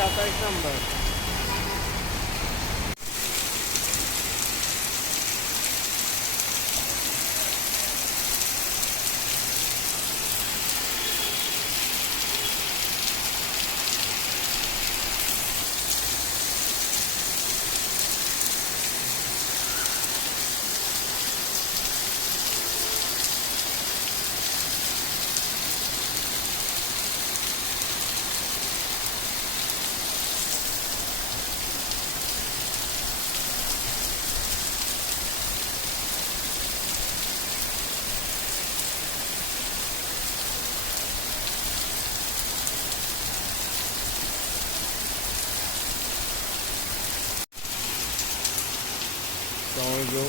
contact number. Ago,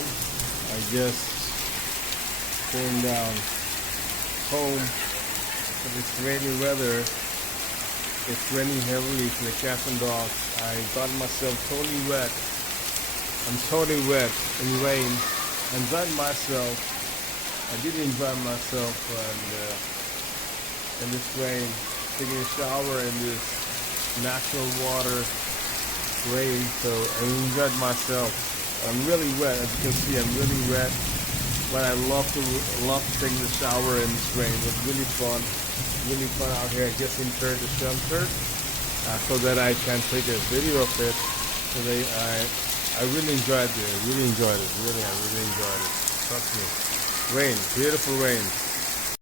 I just came down home. But it's rainy weather. It's raining heavily for the cats and dogs. I got myself totally wet. I'm totally wet in rain. I enjoyed myself. I did enjoy myself in this rain, taking a shower in this natural water rain. So I enjoyed myself. I'm really wet, as you can see. I'm really wet, but I love to take the shower in this rain. It was really fun out here. I just entered the shelter so that I can take a video of it. So I really enjoyed it. I really enjoyed it. I really enjoyed it. Trust me. Rain, beautiful rain.